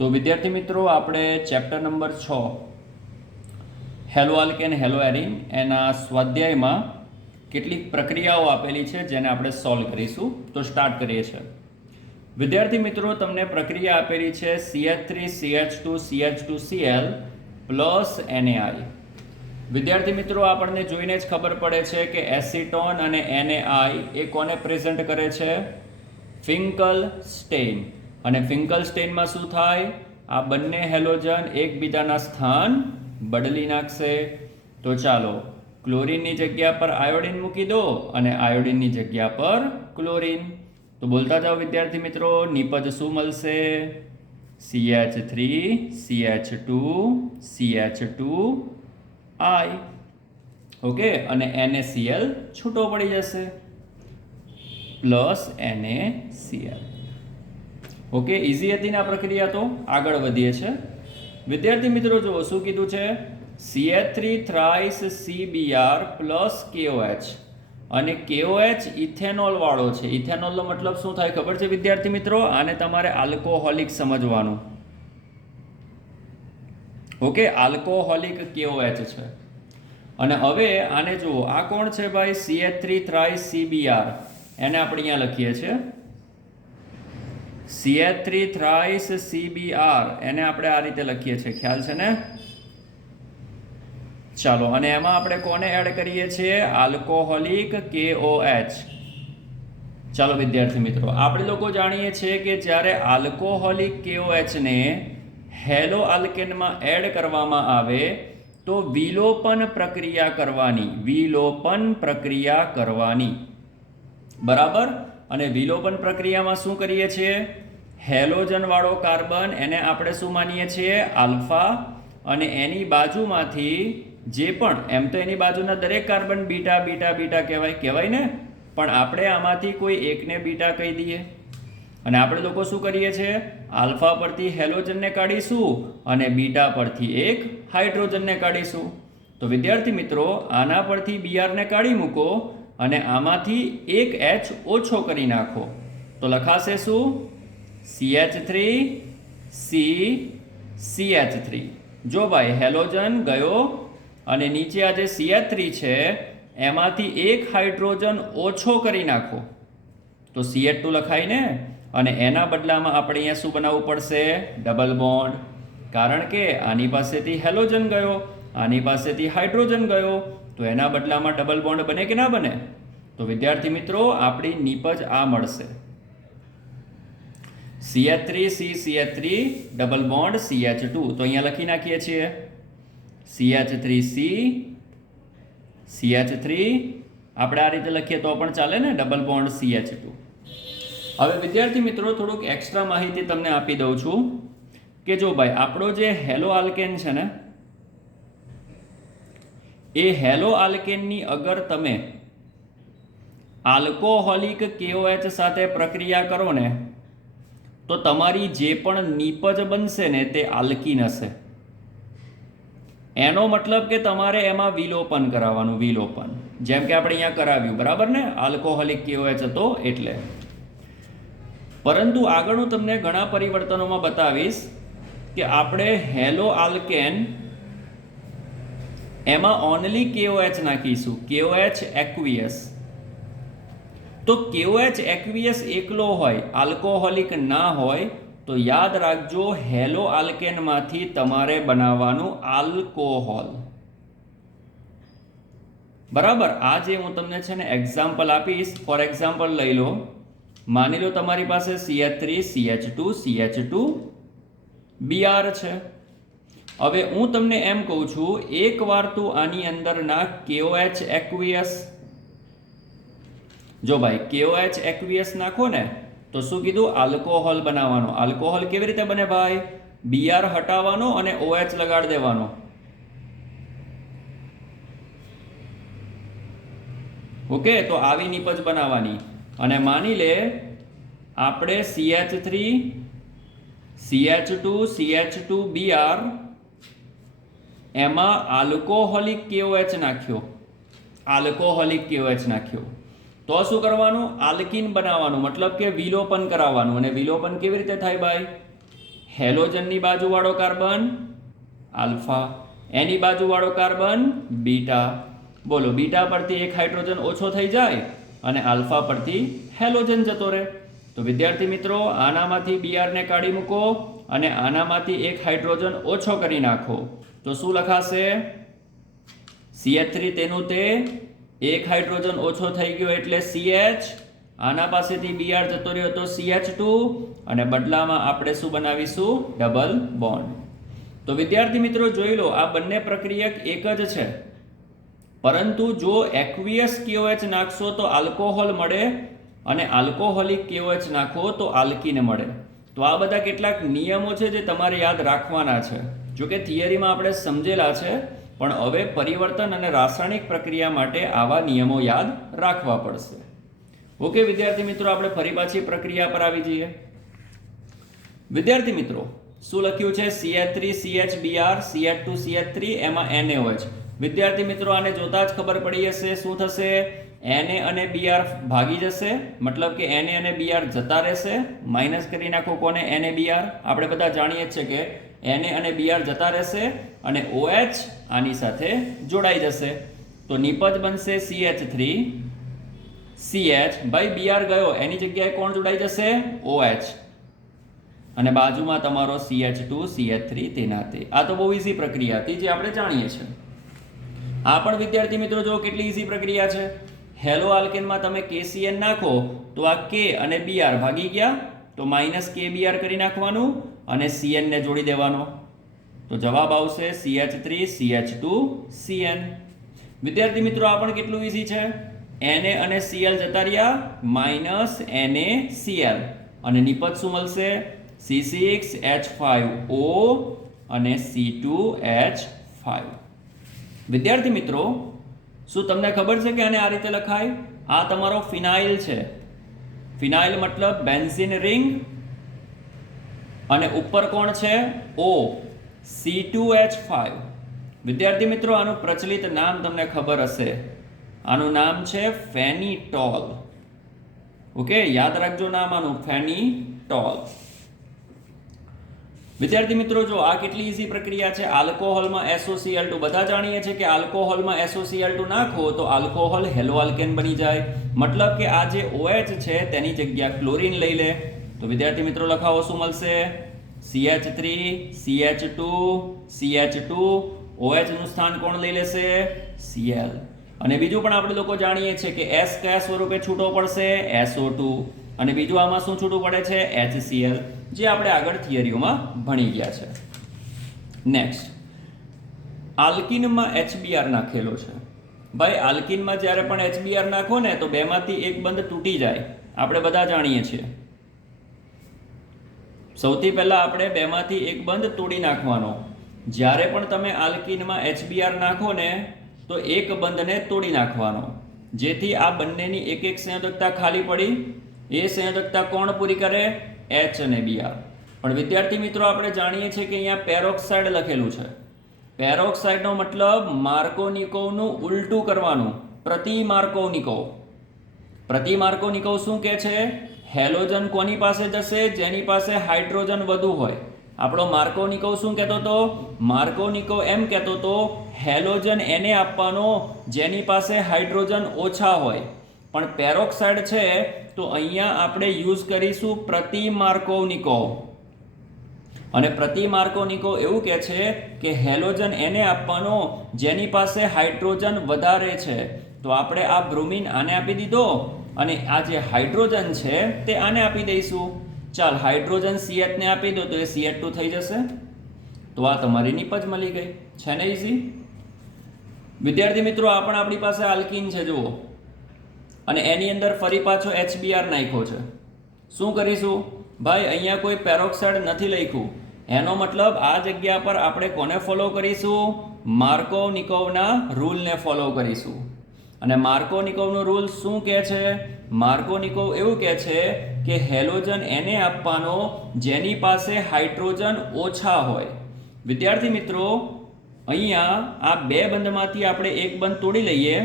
તો વિદ્યાર્થી મિત્રો આપણે chapter number 6 haloalkane haloarene એના સ્વાધ્યાયમાં કેટલીક પ્રક્રિયાઓ આપેલી છે જેને આપણે સોલ્વ કરીશું. તો સ્ટાર્ટ કરીએ છીએ. વિદ્યાર્થી મિત્રો તમને પ્રક્રિયા આપેલી છે CH3CH2CH2Cl પ્લસ NaI. વિદ્યાર્થી મિત્રો આપણને જોઈને જ ખબર પડે છે કે એસિટોન અને NaI એ કોને પ્રેઝન્ટ કરે છે? ફિંકલ સ્ટેઇન. અને ફિંકલ સ્ટેઇનમાં શું થાય? આ બંને હેલોજન એકબીજાના સ્થાન બદલી નાખશે. તો ચાલો ક્લોરીનની જગ્યા પર આયોડિન મૂકી દો અને આયોડિનની જગ્યા પર ક્લોરીન. તો બોલતા જાઓ વિદ્યાર્થી મિત્રો, નિપજ શું મળશે? CH3CH2CH2I. ઓકે, અને NaCl છૂટો પડી જશે પ્લસ NaCl. ઓકે, ઇઝી હતી ને આ પ્રક્રિયા. તો આગળ વધીએ છીએ વિદ્યાર્થી મિત્રો. જુઓ શું કીધું છે? CH3 thrice CBr plus KOH. અને KOH ઇથેનોલ વાળો છે. ઇથેનોલનો મતલબ શું થાય ખબર છે વિદ્યાર્થી મિત્રો? આને તમારે આલ્કોહોલિક સમજવાનું. ઓકે, આલ્કોહોલિક KOH છે. અને હવે આને જુઓ, આ કોણ છે ભાઈ? CH3 thrice CBr. એને આપણે અહીંયા લખીએ છીએ CH3 થ્રાઇસ CBr. એને આપણે આ રીતે લખીએ છીએ, ખ્યાલ છે ને? ચાલો, અને એમાં આપણે કોને એડ કરીએ છીએ? Alcoholic KOH. ચાલો વિદ્યાર્થી મિત્રો, આપણે લોકો જાણીએ છીએ કે જ્યારે આલ્કોહોલિક KOH ને હેલો આલ્કેનમાં એડ કરવામાં આવે તો વિલોપન પ્રક્રિયા કરવાની. વિલોપન પ્રક્રિયા કરવાની, બરાબર? અને વિલોપન પ્રક્રિયામાં શું કરીએ છીએ? હેલોજન વાળો કાર્બન એને આપણે શું માનીએ છીએ? આલ્ફા. અને એની બાજુમાંથી જે પણ, એમ તો એની બાજુના દરેક કાર્બન બીટા બીટા બીટા કહેવાય ને, પણ આપણે આમાંથી કોઈ એકને બીટા કહી દઈએ. અને આપણે લોકો શું કરીએ છીએ? આલ્ફા પરથી હેલોજનને કાઢીશું અને બીટા પરથી એક હાઇડ્રોજનને કાઢીશું. તો વિદ્યાર્થી મિત્રો, આના પરથી Br ને કાઢી મૂકો અને આમાંથી એક H ઓછો કરી નાખો. તો લખાશે શું? CH3CCH3. જો ભાઈ હેલોજન ગયો અને નીચે આ જે CH3 છે એમાંથી એક હાઇડ્રોજન ઓછો કરી નાખો તો CH2 લખાય ને. અને એના બદલામાં આપણે અહીંયા શું બનાવવું પડશે? Double bond. કારણ કે આની પાસેથી હેલોજન ગયો, આની પાસેથી હાઇડ્રોજન ગયો, તો એના બદલામાં ડબલ બોન્ડ બને કે ના બને? તો વિદ્યાર્થી મિત્રો, આપણી નિપજ આ મળશે. CH3CCH3 double bond CH2. તો અહીંયા લખી નાખીએ છીએ CH3C CH3. આપણે આ રીતે લખીએ તો પણ ચાલે ને, ડબલ બોન્ડ CH2. હવે વિદ્યાર્થી મિત્રો, થોડુંક એક્સ્ટ્રા માહિતી તમને આપી દઉં છું કે જો ભાઈ આપણો જે હેલો આલ્કેન છે ને, એ હેલો આલ્કેનની અગર તમે આલ્કોહોલિક KOH સાથે પ્રક્રિયા કરો ને તો તમારી જે પણ નિપજ બનશે ને તે આલ્કીન હશે. એનો મતલબ કે તમારે એમાં વિલોપન કરાવવાનું. વિલોપન જેમ કે આપણે અહીંયા કરાવ્યું, બરાબર ને? આલ્કોહોલિક KOH હતો એટલે. પરંતુ આગળ હું તમને ઘણા પરિવર્તનોમાં બતાવીશ કે આપણે હેલો આલ્કેન એમાં ઓનલી KOH નાખીશું, KOH એક્વિયસ. તો KOH એક્વિયસ એકલો હોય, આલ્કોહોલિક ના હોય, તો યાદ રાખજો હેલો આલ્કેનમાંથી તમારે બનાવવાનું આલ્કોહોલ. બરાબર? આ જે હું તમને છે ને એક્ઝામ્પલ આપીશ, ફોર એક્ઝામ્પલ લઈ લો. માની લો તમારી પાસે CH3CH2CH2Br છે. હવે હું તમને એમ કહું છું, એકવાર તું આની અંદર નાખ KOH એક્વિયસ. જો ભાઈ KOH એક્વિયસ નાખો ને તો શું કીધું? આલ્કોહોલ બનાવવાનો. આલ્કોહોલ કેવી રીતે બને ભાઈ? Br હટાવવાનો અને OH લગાડી દેવાનો. ઓકે, તો આવી નિપજ બનાવવાની. અને માની લે આપણે CH3 CH2 CH2Br એમાં આલ્કોહોલિક KOH નાખ્યો. આલ્કોહોલિક KOH નાખ્યો તો શું કરવાનું? આલ્કીન બનાવવાનું, મતલબ કે વિલોપન કરાવવાનું. અને વિલોપન કેવી રીતે થાય ભાઈ? હેલોજનની બાજુવાળો કાર્બન આલ્ફા, એની બાજુવાળો કાર્બન બીટા. બોલો, બીટા પરથી એક હાઇડ્રોજન ઓછો થઈ જાય અને આલ્ફા પરથી હેલોજન જતો રહે. તો વિદ્યાર્થી મિત્રો, આનામાંથી Br ને કાઢી મૂકો અને આનામાંથી એક હાઇડ્રોજન ઓછો કરી નાખો તો શું લખાશે? CH3 તેનું તે એક હાઇડ્રોજન ઓછો થઈ ગયો એટલે CH, આના પાસેથી Br જતો રહ્યો તો CH2 અને બદલામાં આપણે શું બનાવીશું? Double bond. તો વિદ્યાર્થી મિત્રો જોઈ લો, આ બંને પ્રક્રિયક એક જ છે, પરંતુ જો એક્વિયસ KOH નાખશો તો આલ્કોહોલ મળે અને આલ્કોહોલિક KOH નાખો તો આલ્કીન મળે. તો આ બધા કેટલાક નિયમો છે જે તમારે યાદ રાખવાના છે. જો કે થિયરીમાં આપણે સમજેલા છે, પણ હવે પરિવર્તન અને રાસાયણિક પ્રક્રિયા માટે આવા નિયમો યાદ રાખવા પડશે. ઓકે વિદ્યાર્થી મિત્રો, આપણે ફરી પાછી પ્રક્રિયા પર આવી જઈએ. વિદ્યાર્થી મિત્રો, શું લખ્યું છે? CH3 CHBr CH2 CH3 એમાં NaOH. વિદ્યાર્થી મિત્રો, આને જોતા જ ખબર પડી હશે શું થશે? Na અને Br ભાગી જશે, મતલબ કે Na અને Br જતા રહેશે. માઇનસ કરી નાખો કોને? Na Br. આપણે બધા જાણીએ જ છે કે Na અને Br જતા રહેશે અને OH આની સાથે જોડાઈ જશે. તો નિપજ બનશે CH3 CH. ભાઈ Br ગયો, એની જગ્યાએ કોણ જોડાઈ જશે? OH. અને બાજુમાં તમારો CH2 CH3 તેના તે. આ તો બહુ ઈઝી પ્રક્રિયા હતી જે આપણે જાણીએ છીએ. આ પણ વિદ્યાર્થી મિત્રો જો કેટલી ઈઝી પ્રક્રિયા છે. હેલો આલ્કેનમાં તમે KCN નાખો તો આ K અને Br ભાગી ગયા તો માઇનસ KBr કરી નાખવાનું અને Cn ને જોડી દેવાનો. તો જવાબ આવશે CH3 CH2 Cn. વિદ્યાર્થી મિત્રો, આ પણ કેટલું ઈઝી છે. Na અને Cl જતા રહ્યા, માઇનસ NaCl અને નિપજ શું મળશે? C6H5O અને C2H5. વિદ્યાર્થી મિત્રો, શું તમને ખબર છે કે આને આ રીતે લખાય? આ તમારો ફિનાઇલ છે. ફિનાઇલ મતલબ બેન્ઝીન રિંગ અને ઉપર કોણ છે? O, C2H5. વિદ્યાર્થી મિત્રો, આનું પ્રચલિત નામ તમને ખબર હશે. આનું નામ છે ફેનિટોલ. ઓકે, યાદ રાખજો નામ આનું, ફેનિટોલ. વિદ્યાર્થી મિત્રો જો આ કેટલી ઈઝી પ્રક્રિયા છે. આલ્કોહોલમાં SOCl2, બધા જાણીએ છીએ કે આલ્કોહોલમાં SOCl2 નાખો તો આલ્કોહોલ હેલો આલ્કેન બની જાય. મતલબ કે આ જે OH છે તેની જગ્યા ક્લોરીન લઈ લે. તો વિદ્યાર્થી મિત્રો લખાવો શું મળશે? CH3 CH2 CH2. OH નું સ્થાન કોણ લઈ લેશે? Cl. અને બીજું પણ આપણે લોકો જાણીએ છીએ કે S કયા સ્વરૂપે છૂટો પડશે? SO2. અને બીજું આમાં શું છૂટું પડે છે? HCl, જે આપણે આગળ થિયરીઓમાં ભણી ગયા છે. નેક્સ્ટ, આલ્કીનમાં HBr નાખેલો છે. ભાઈ આલ્કીનમાં જ્યારે પણ HBr નાખો ને તો બેમાંથી એક બંધ તૂટી જાય, આપણે બધા જાણીએ છીએ. સૌથી પહેલા આપણે બેમાંથી એક બંધ તોડી નાખવાનો. જ્યારે પણ તમે આલ્કીનમાં HBr નાખો ને તો એક બંધને તોડી નાખવાનો, જેથી આ બંનેની એક એક સંયોજકતા ખાલી પડી. એ સંયોજકતા કોણ પૂરી કરે? H અને Br. પણ વિદ્યાર્થી મિત્રો આપણે જાણીએ છીએ કે અહીંયા પેરોક્સાઇડ લખેલું છે. પેરોક્સાઇડનો મતલબ માર્કોનિકોવનું ઉલટું કરવાનું, પ્રતિ માર્કોનિકોવ. પ્રતિ માર્કોનિકોવ શું કહે છે? હેલોજન કોની પાસે જશે? જેની પાસે હાઇડ્રોજન વધુ હોય. આપણો માર્કોનિકોવ શું કહેતો હતો? માર્કોનિકોવ એમ કહેતો હતો હેલોજન એને આપવાનો જેની પાસે હાઇડ્રોજન ઓછા હોય. પણ પેરોક્સાઇડ છે તો અહીંયા આપણે યુઝ કરીશું પ્રતિ માર્કોનિકોવ. અને પ્રતિ માર્કોનિકોવ એવું કહે છે કે હેલોજન એને આપવાનો જેની પાસે હાઇડ્રોજન વધારે છે. તો આપણે આ બ્રોમિન આને આપી દીધો અને આ જે હાઇડ્રોજન છે તે આને આપી દઈશું. ચાલ, હાઇડ્રોજન CH ને આપી દો તો એ CH2 થઈ જશે. તો આ તમારી નિપજ મળી ગઈ છે ને ઈઝી. વિદ્યાર્થી મિત્રો આ પણ આપણી પાસે આલ્કીન છે જુઓ, અને એની અંદર ફરી પાછો HBr નાખ્યો છે. શું કરીશું ભાઈ? અહીંયા કોઈ પેરોક્સાઇડ નથી લખ્યું, એનો મતલબ આ જગ્યા પર આપણે કોને ફોલો કરીશું? માર્કોનિકોવના રૂલને ફોલો કરીશું. અને માર્કોનિકોવનો રૂલ શું કહે છે? માર્કોનિકોવ એવું કહે છે કે હેલોજન એને આપવાનો જેની પાસે હાઇડ્રોજન ઓછા હોય. વિદ્યાર્થી મિત્રો અહીંયા આ બે બંધમાંથી આપણે એક બંધ તોડી લઈએ.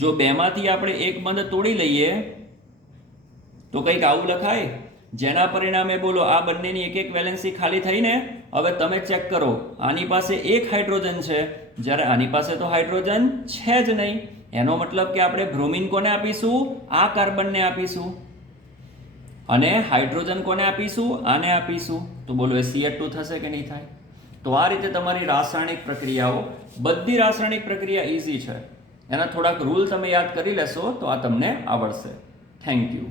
જો બેમાંથી આપણે એક બંધ તોડી લઈએ તો કંઈક આવું લખાય જેના પરિણામે બોલો આ બંનેની એક એક વેલેન્સી ખાલી થઈ ને. હવે તમે ચેક કરો, આની પાસે એક હાઇડ્રોજન છે, જ્યારે આની પાસે તો હાઇડ્રોજન છે જ નહીં. એનો મતલબ કે આપણે બ્રોમિન કોને આપીશું? આ કાર્બનને આપીશું. અને હાઇડ્રોજન કોને આપીશું? આને આપીશું. તો બોલો એ CH2 થશે કે નહીં થાય? તો આ રીતે તમારી રાસાયણિક પ્રક્રિયાઓ, બધી રાસાયણિક પ્રક્રિયા ઇઝી છે. એના થોડાક રૂલ તમે યાદ કરી લેશો તો આ તમને આવડશે. Thank you.